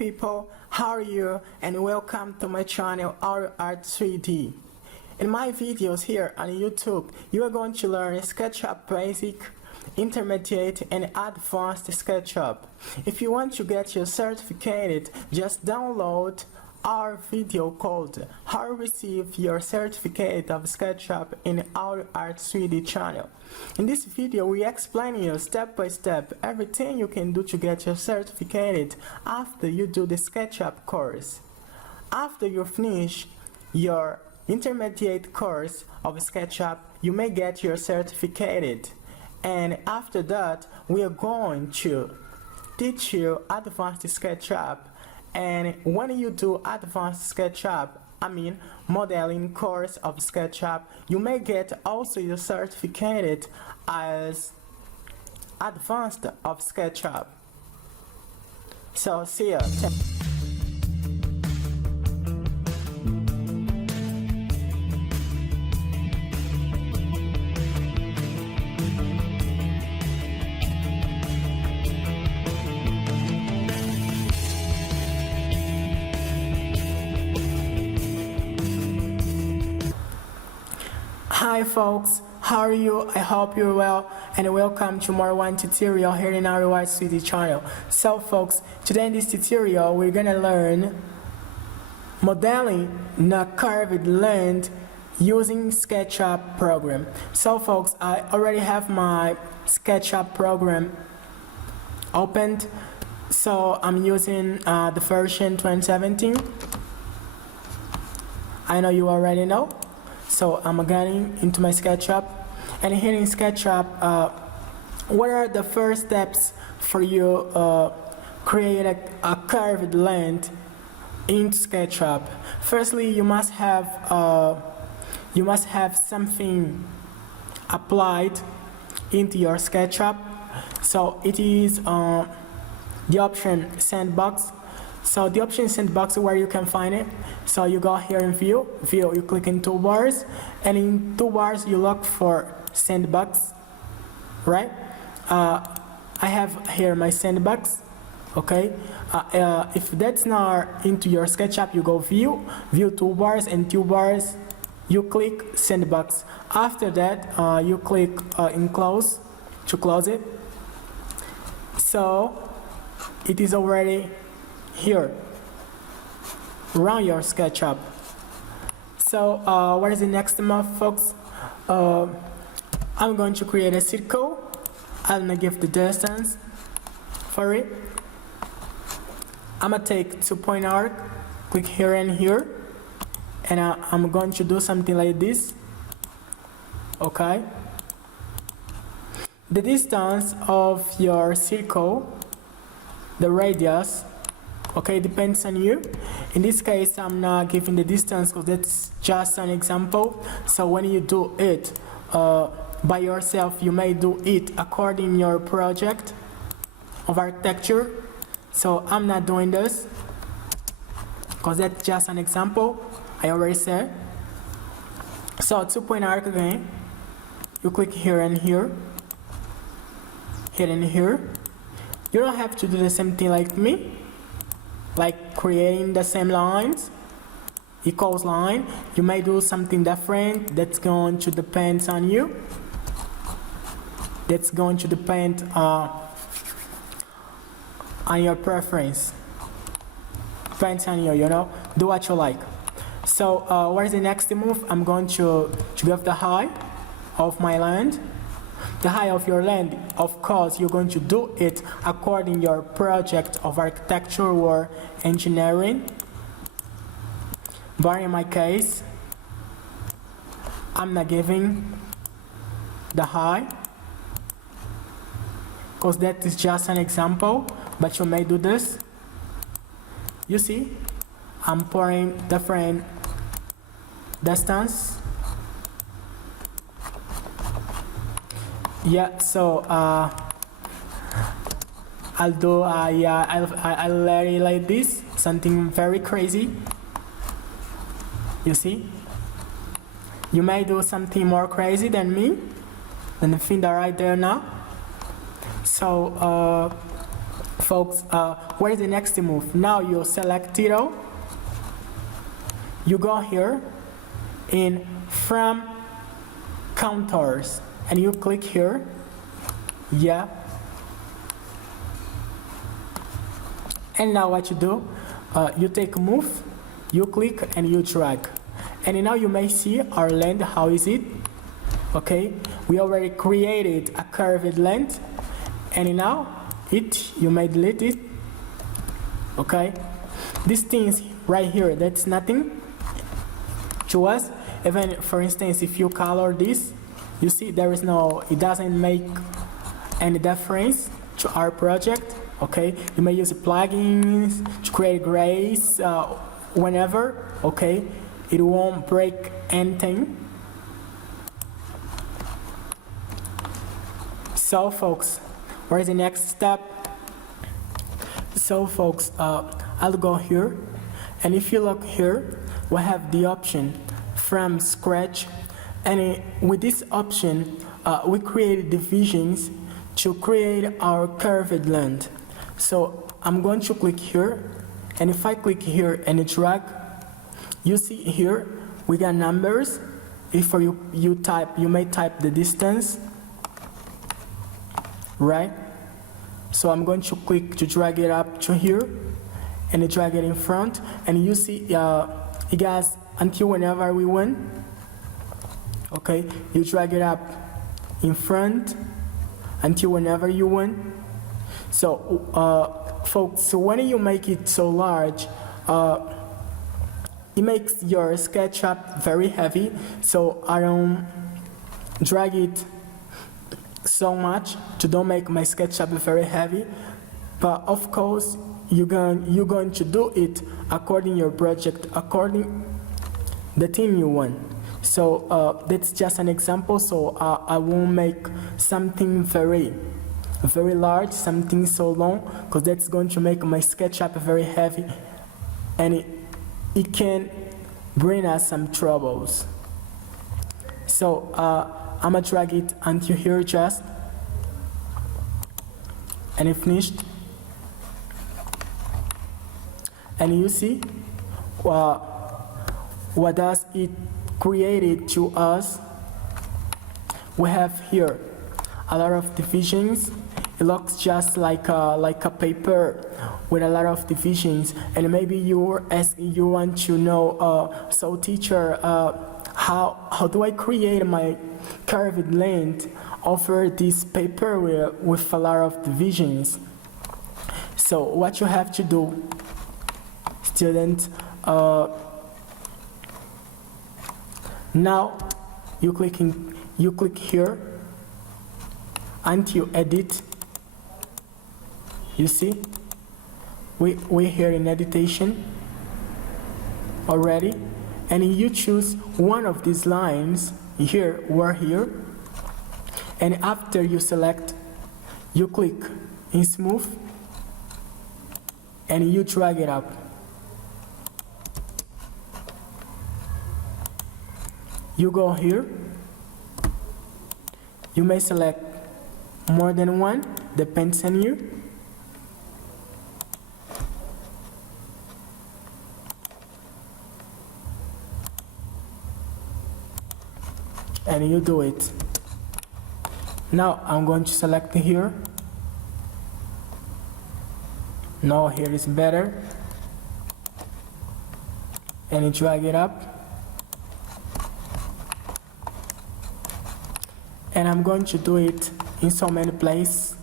people, how are you, and welcome to my channel Our Art 3D. In my videos here on YouTube, you are going to learn Sketchup Basic, Intermediate and Advanced Sketchup. If you want to get your certificate, just download our video called How to Receive Your Certificate of Sketchup in Our Art 3D channel. In this video, we explain you step by step everything you can do to get your certificate after you do the Sketchup course. After you finish your intermediate course of Sketchup, you may get your certificate. And after that, we are going to teach you advanced SketchUp. And when you do advanced SketchUp, modeling course of SketchUp, you may get also your certificate as advanced of SketchUp. So see ya. Hi folks, how are you? I hope you're well and welcome to more one tutorial here in our Art 3D channel. So folks, today in this tutorial we're gonna learn modeling a curved land using SketchUp program. So folks, I already have my SketchUp program opened. So I'm using the version 2017. I know you already know. So I'm getting into my SketchUp, and here in SketchUp, what are the first steps for you create a curved land in SketchUp? Firstly, you must have something applied into your SketchUp. So it is the option sandbox. So the option sandbox, where you can find it. So you go here in view, you click in toolbars, and in toolbars you look for sandbox, right? I have here my sandbox, okay? If that's not into your SketchUp, you go view toolbars, and toolbars, you click sandbox. After that, you click in close to close it. So it is already here. Run your SketchUp. So what is the next step, folks? I'm going to create a circle. I'm gonna give the distance for it. I'm gonna take 2-point arc, click here and here, and I'm going to do something like this. Okay. The distance of your circle, the radius, okay, depends on you. In this case, I'm not giving the distance because that's just an example. So when you do it by yourself, you may do it according to your project of architecture. So I'm not doing this because that's just an example. I already said. So 2-point arc again. You click here and here, here and here. You don't have to do the same thing like me, like creating the same lines, equals line. You may do something different. That's going to depend on you. That's going to depend on your preference. Depends on you, do what you like. So what is the next move? I'm going to give the height of my land. The height of your land, of course, you're going to do it according to your project of architecture or engineering. But in my case, I'm not giving the height because that is just an example, but you may do this. You see, I'm pouring different distance. Yeah, so I'll do I'll let it like this, something very crazy. You see, you may do something more crazy than me, than the thing that right there now. So folks, what is the next move? Now you select it all. You go here in from counters and you click here. Yeah. And now what you do, you take a move, you click and you drag. And now you may see our land, how is it? Okay, we already created a curved land. And now you may delete it. Okay, these things right here, that's nothing to us. Even for instance, if you color this, you see there is no, it doesn't make any difference to our project. Okay, you may use plugins to create grays whenever. Okay, it won't break anything. So folks, what is the next step? So folks, I'll go here, and if you look here, we have the option from scratch, and with this option, we created divisions to create our curved land. So I'm going to click here, and if I click here and drag, you see here we got numbers. If you may type the distance, right? So I'm going to click to drag it up to here and drag it in front, and you see it goes until whenever we want. Okay, you drag it up in front until whenever you want. So folks, so when you make it so large, it makes your SketchUp very heavy, so I don't drag it so much to don't make my SketchUp very heavy. But of course, you're going to do it according your project, according the theme you want. So that's just an example. So I won't make something very large, something so long, because that's going to make my SketchUp very heavy, and it can bring us some troubles. So I'm gonna drag it until here just, and it finished. And you see what does it created to us. We have here a lot of divisions. It looks just like a paper with a lot of divisions, and maybe you want to know, so teacher, how do I create my curved land over this paper with a lot of divisions? So what you have to do, student, now you click here until edit. You see, we're here in editation already, and you choose one of these lines here, we're here, and after you select, you click in smooth, and you drag it up. You go here, you may select more than one, depends on you. And you do it. Now I'm going to select here. No, here is better. And you drag it up. And I'm going to do it in so many places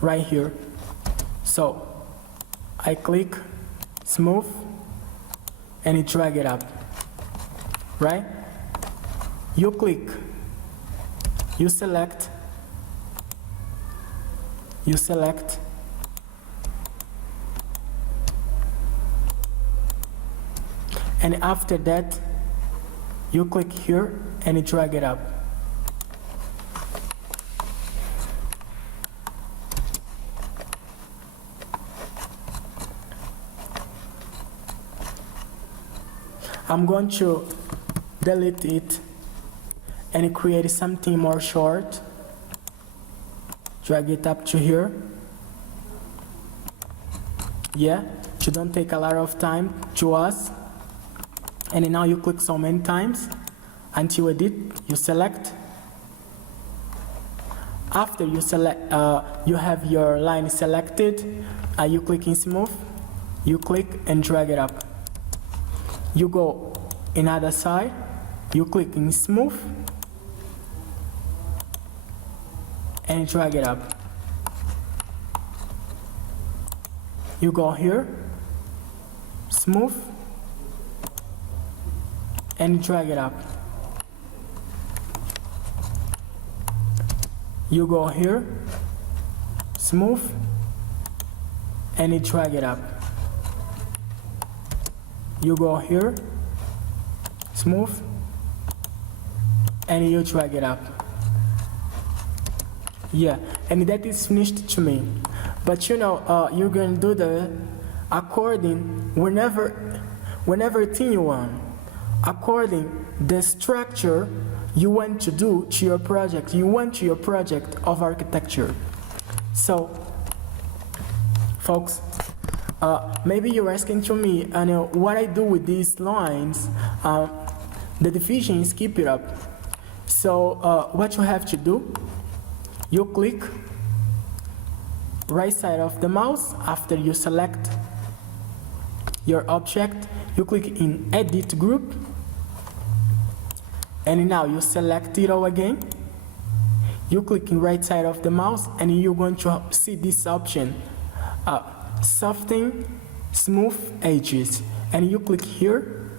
right here. So I click smooth and you drag it up, right? You click, you select, and after that you click here and you drag it up. I'm going to delete it and create something more short. Drag it up to here. Yeah, you don't take a lot of time to us. And now you click so many times until edit, you select. After you select, you have your line selected, you click in smooth, you click and drag it up. You go in other side, you click in smooth and drag it up. You go here, smooth and drag it up. You go here, smooth and you drag it up. You go here, smooth and you drag it up. Yeah, and that is finished to me. But you know, you're gonna do the according whenever thing you want, according the structure you want to do to your project, of architecture. So, folks, maybe you're asking to me, what I do with these lines, the division is keep it up. So, what you have to do, you click right side of the mouse after you select your object, you click in edit group, and now you select it all again. You click in right side of the mouse and you're going to see this option, soften smooth edges, and you click here.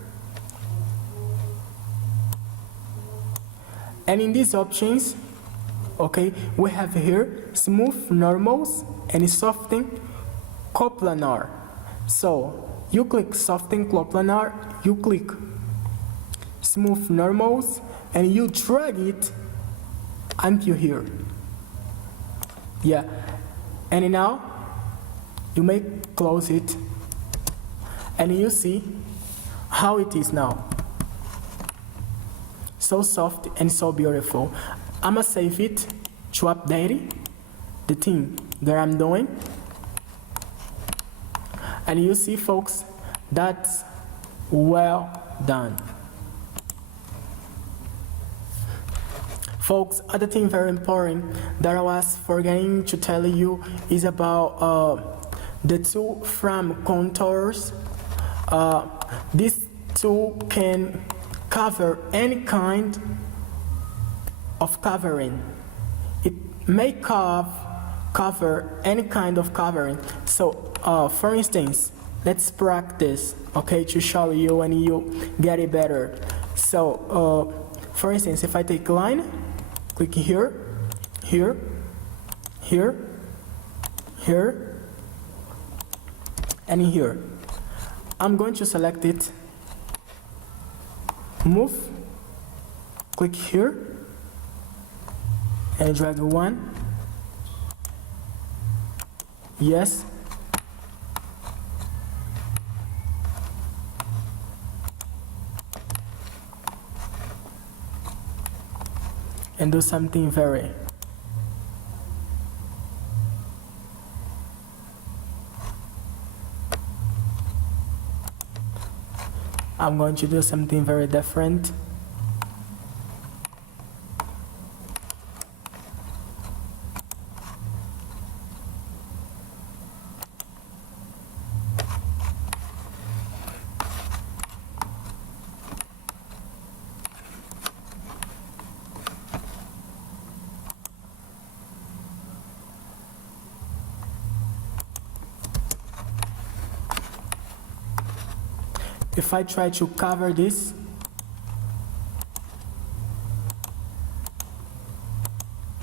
And in these options, okay, we have here smooth normals and soften coplanar. So you click soften coplanar, you click smooth normals and you drag it until here. Yeah, and now you may close it and you see how it is now. So soft and so beautiful. I'ma save it to update the thing that I'm doing. And you see, folks, that's well done. Folks, other thing very important that I was forgetting to tell you is about the tool from contours. This tool can cover any kind of covering. It may cover any kind of covering. So, for instance, let's practice, okay, to show you and you get it better. So, for instance, if I take line, click here, here, here, here, and here. I'm going to select it, move, click here, and drag one. Yes. And do something very. I'm going to do something very different. If I try to cover this,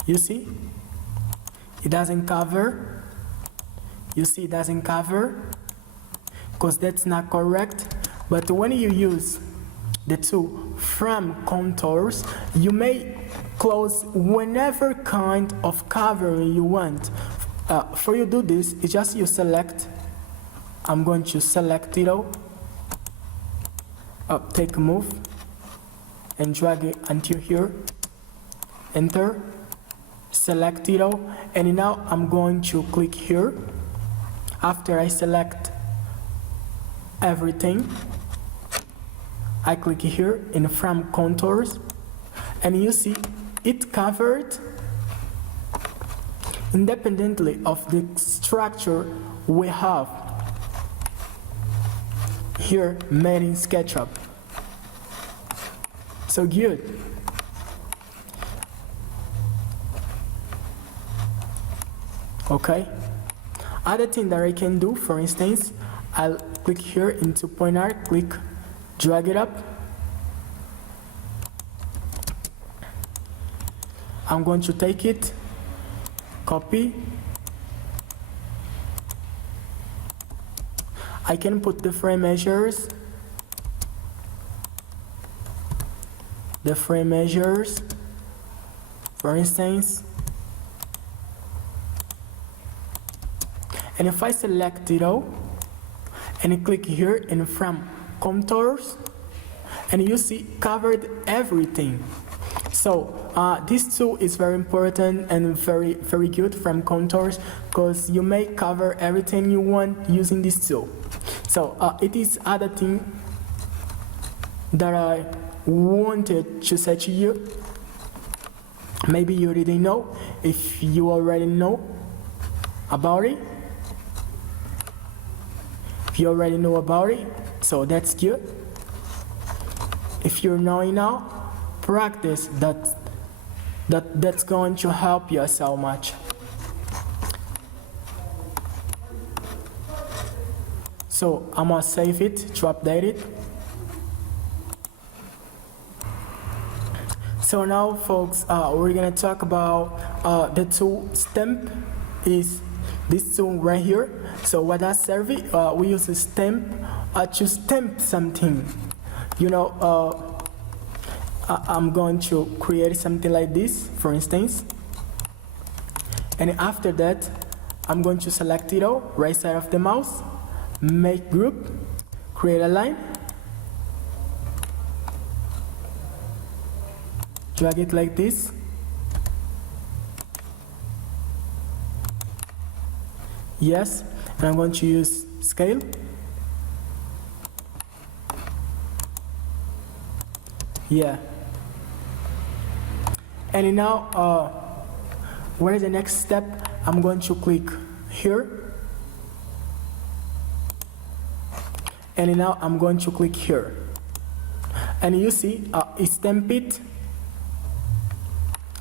you see, it doesn't cover. You see, it doesn't cover because that's not correct. But when you use the tool from contours, you may close whenever kind of covering you want. For you do this, it's just you select. I'm going to select it all. Take a move and drag it until here, enter, select it all, and now I'm going to click here, After I select everything, I click here in from contours, and you see it covered independently of the structure we have here made in SketchUp. So good. Okay. Other thing that I can do, for instance, I'll click here into point art, click, drag it up. I'm going to take it, copy. I can put the frame measures, for instance. And if I select it all and click here in from contours, and you see covered everything. So this tool is very important and very good from contours, because you may cover everything you want using this tool. So it is other thing that I wanted to say to you. Maybe you already know. If you already know about it, so that's good. If you're knowing now, practice that's going to help you so much. So I'm gonna save it to update it. So now, folks, we're gonna talk about the tool stamp. Is this tool right here. So what does serve it? We use a stamp to stamp something. You know, I'm going to create something like this, for instance. And after that, I'm going to select it all, right side of the mouse, make group, create a line, drag it like this. Yes, and I'm going to use scale. Yeah. And now, what is the next step? I'm going to click here. And now I'm going to click here. And you see, it stamped it,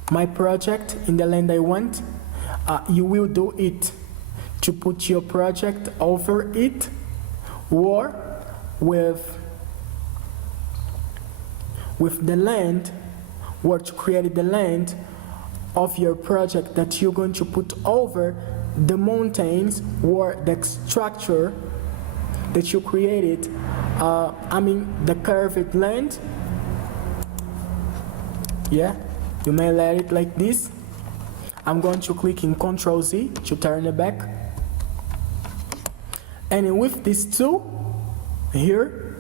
my project in the land I want. You will do it to put your project over it, or with the land, or to create the land of your project that you're going to put over the mountains or the structure that you created. I mean the curved land. Yeah, you may let it like this. I'm going to click in Ctrl Z to turn it back. And with this tool here,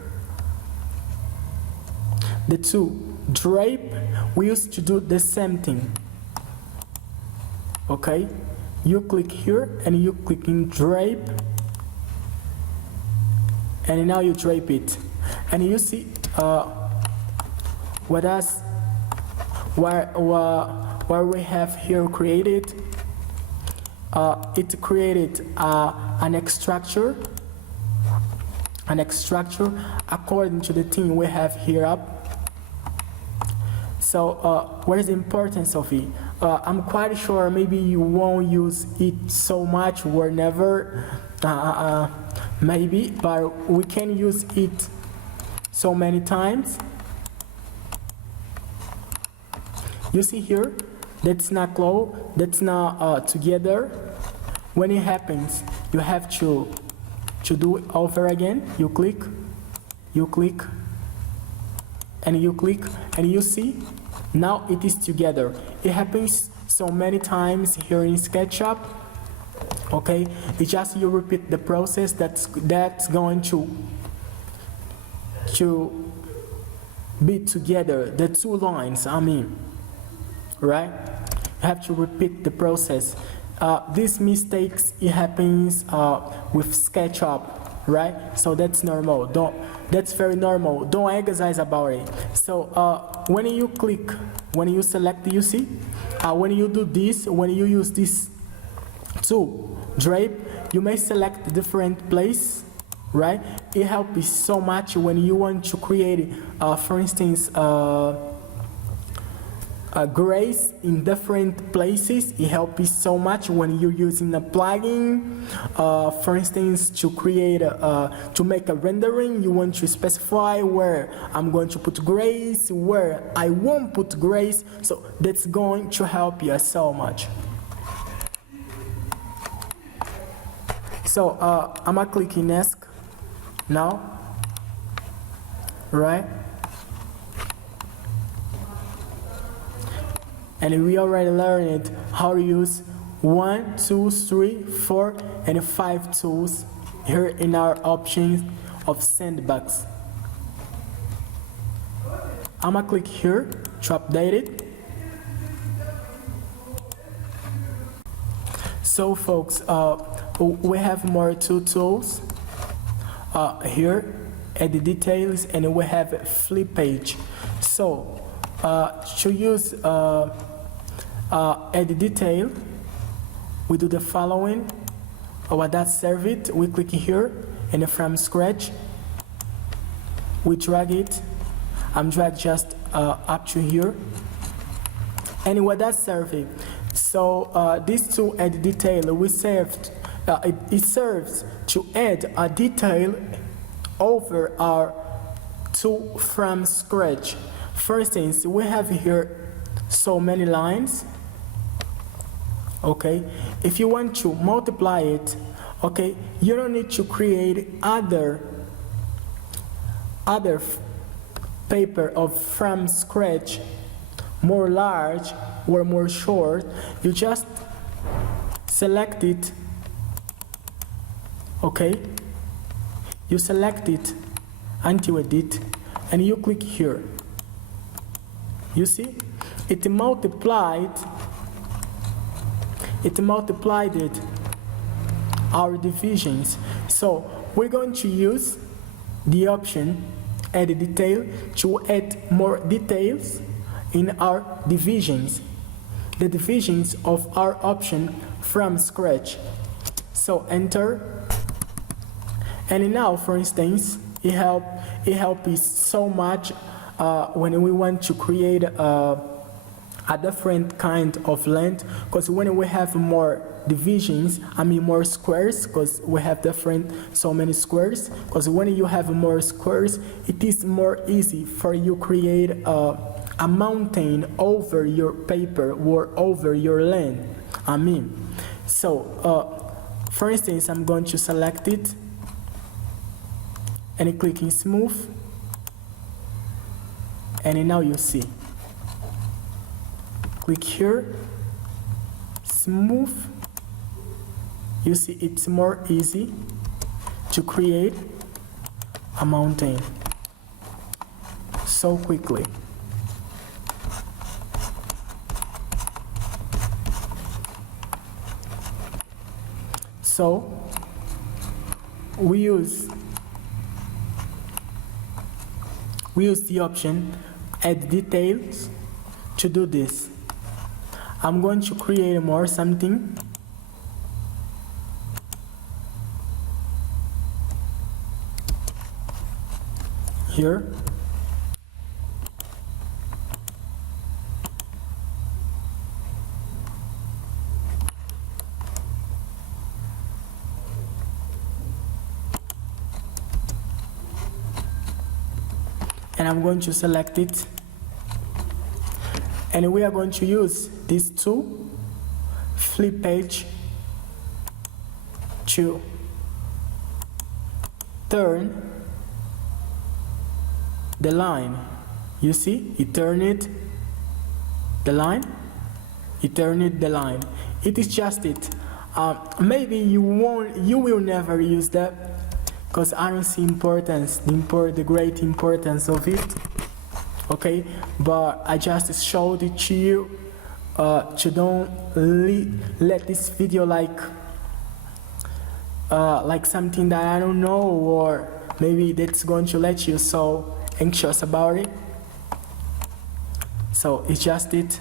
the tool drape, we used to do the same thing. Okay, you click here and you click in drape, and now you drape it, and you see where we have here created. It created an extractor according to the thing we have here up. So what is the importance of it? I'm quite sure maybe you won't use it so much or never, maybe, but we can use it so many times. You see here, that's not close, that's not together. When it happens, you have to do it over again. You click, and you click, and you see, now it is together. It happens so many times here in SketchUp. Okay, it's just you repeat the process. That's going to be together. The two lines, I mean, right? You have to repeat the process these mistakes, it happens with SketchUp, right? So that's normal. That's very normal. Don't exercise about it. So when you click, when you select, you see, when you do this, when you use this tool, drape, you may select different place, right? It helps you so much when you want to create, for instance, grace in different places. It helps you so much when you're using a plugin, for instance, to create to make a rendering. You want to specify where I'm going to put grace, where I won't put grace. So that's going to help you so much. So I'm gonna click in Next now, right? And we already learned how to use 1, 2, 3, 4, and 5 tools here in our options of Sandbox. I'm gonna click here to update it. So folks, we have more 2 tools here at the details, and we have a flip page. So to use at the detail, we do the following. That serve it, we click here, and from scratch, we drag it. I'm drag just up to here, and what that serve it. So these two add detail, we saved. It serves to add a detail over our tool from scratch. For instance, we have here so many lines. Okay, if you want to multiply it, okay, you don't need to create other paper of from scratch, more large or more short. You just select it. Okay, you select it until edit, and you click here. You see, it multiplied our divisions. So we're going to use the option add detail to add more details in our divisions, the divisions of our option from scratch. So enter, and now, for instance, it helps so much when we want to create a different kind of length, because when we have more divisions, I mean more squares, because we have so many squares, because when you have more squares, it is more easy for you create a mountain over your paper or over your length. I mean, so for instance, I'm going to select it and click in smooth, and now you see. Click here, smooth. You see, it's more easy to create a mountain so quickly. So we use the option add details to do this. I'm going to create more something. Here. And I'm going to select it. And we are going to use these two flip page to turn the line. You see, it turned the line. It turned the line. It is just it. Maybe you will never use that, because I don't see the great importance of it. Okay, but I just showed it to you you don't let this video like something that I don't know, or maybe that's going to let you so anxious about it. So it's just it.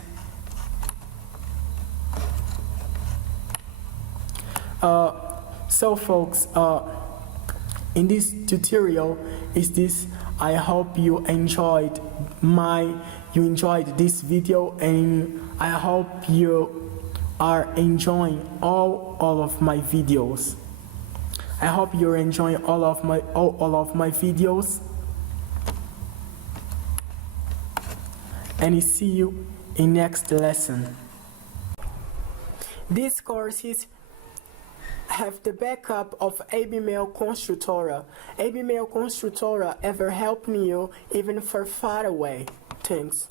So folks, in this tutorial I hope you enjoyed this video, and I hope you are enjoying all of my videos. I hope you're enjoying all of my videos, and see you in next lesson. These courses have the backup of Mail Constructora. Mail Constructora ever helped me you even for far away. Thanks.